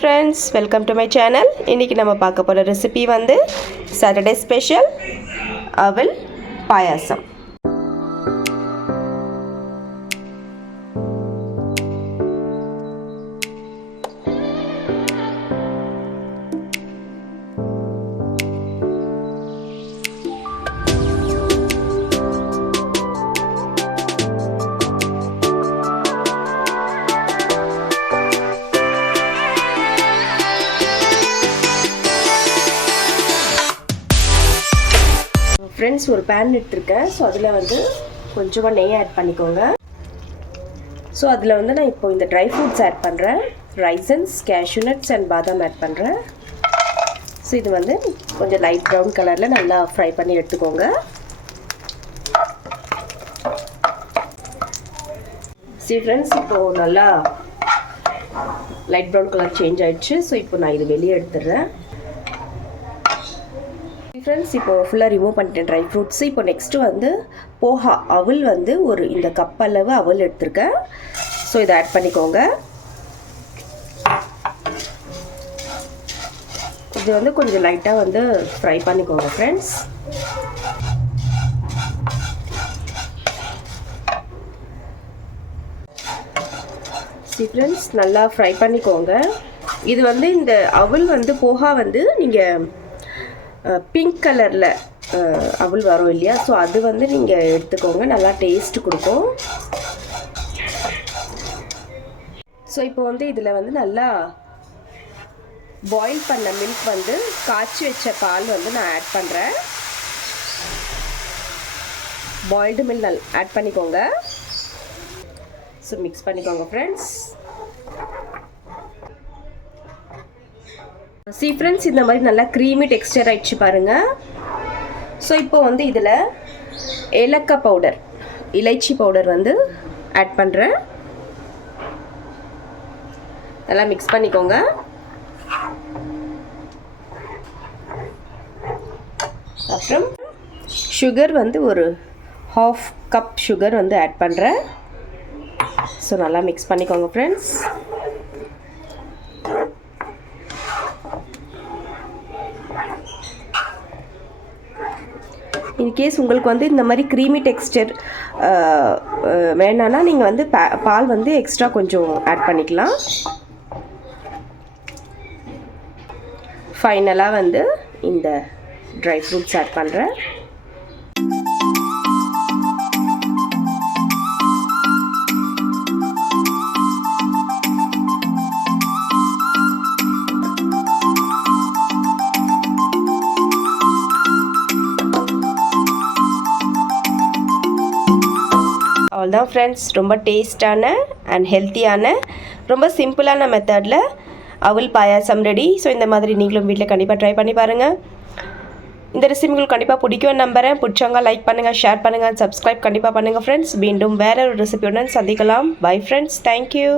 Friends, welcome to my channel. இன்றைக்கி நம்ம பார்க்க போகிற ரெசிபி வந்து சாட்டர்டே ஸ்பெஷல் அவல் பாயாசம். ஃப்ரெண்ட்ஸ், ஒரு பேன் எடுத்துருக்கேன். ஸோ அதில் வந்து கொஞ்சமாக நெய் ஆட் பண்ணிக்கோங்க. ஸோ அதில் வந்து நான் இப்போ இந்த ட்ரை ஃப்ரூட்ஸ் ஆட் பண்ணுறேன். ரைசன்ஸ், கேஷ்யூ நட்ஸ் அண்ட் பாதாம் ஆட் பண்ணுறேன். ஸோ இது வந்து கொஞ்சம் லைட் ப்ரௌன் கலரில் நல்லா ஃப்ரை பண்ணி எடுத்துக்கோங்க. சரி ஃப்ரெண்ட்ஸ், இப்போது நல்லா லைட் ப்ரௌன் கலர் சேஞ்ச் ஆகிடுச்சு. ஸோ இப்போ நான் இது வெளியே எடுத்துடுறேன். ஃப்ரெண்ட்ஸ், இப்போ ஃபுல்லாக ரிமூவ் பண்ணிட்டேன் ட்ரை ஃப்ரூட்ஸு. இப்போ நெக்ஸ்ட்டு வந்து போஹா அவல் வந்து ஒரு இந்த கப் அளவு அவல் எடுத்திருக்கேன். ஸோ இதை ஆட் பண்ணிக்கோங்க. இது வந்து கொஞ்சம் லைட்டாக வந்து ஃப்ரை பண்ணிக்கோங்க ஃப்ரெண்ட்ஸ். ஃப்ரெண்ட்ஸ், நல்லா ஃப்ரை பண்ணிக்கோங்க. இது வந்து இந்த அவல் வந்து போஹா வந்து நீங்கள் பிங்க் கலரில் அவல் வரும் இல்லையா? ஸோ அது வந்து நீங்கள் எடுத்துக்கோங்க, நல்லா டேஸ்ட்டு கொடுக்கும். ஸோ இப்போ வந்து இதில் வந்து நல்லா பாயில் பண்ண மில்க் வந்து காய்ச்சி வச்ச பால் வந்து நான் ஆட் பண்ணுறேன். பாயில்டு மில்க் ஆட் பண்ணிக்கோங்க. ஸோ மிக்ஸ் பண்ணிக்கோங்க ஃப்ரெண்ட்ஸ். ஃப்ரெண்ட்ஸ், இந்த மாதிரி நல்லா க்ரீமி டெக்ஸ்டர் ஆயிடுச்சு பாருங்கள். ஸோ இப்போ வந்து இதில் ஏலக்காய் பவுடர், இலைச்சி பவுடர் வந்து ஆட் பண்ணுறேன். நல்லா மிக்ஸ் பண்ணிக்கோங்க. அப்புறம் சுகர் வந்து ஒரு 1/2 கப் சுகர் வந்து ஆட் பண்ணுறேன். ஸோ நல்லா மிக்ஸ் பண்ணிக்கோங்க ஃப்ரெண்ட்ஸ். இன்கேஸ் உங்களுக்கு வந்து இந்த மாதிரி க்ரீமி டெக்ஸ்டர் வேணான்னா நீங்கள் வந்து பால் வந்து எக்ஸ்ட்ரா கொஞ்சம் ஆட் பண்ணிக்கலாம். ஃபைனலாக வந்து இந்த ட்ரை ஃப்ரூட்ஸ் ஆட் பண்ணுறேன். அவ்வளோதான் ஃப்ரெண்ட்ஸ், ரொம்ப டேஸ்டான அண்ட் ஹெல்த்தியான ரொம்ப சிம்பிளான மெத்தடில் அவல் பாயாசம் ரெடி. ஸோ இந்த மாதிரி நீங்களும் வீட்டில் கண்டிப்பாக ட்ரை பண்ணி பாருங்கள். இந்த ரெசிபி உங்களுக்கு கண்டிப்பாக பிடிக்கும்னு நம்புகிறேன். பிடிச்சவங்க லைக் பண்ணுங்கள், ஷேர் பண்ணுங்கள், சப்ஸ்கிரைப் கண்டிப்பாக பண்ணுங்கள் ஃப்ரெண்ட்ஸ். மீண்டும் வேறு ஒரு ரெசிபியுடன் சந்திக்கலாம். Bye friends, thank you.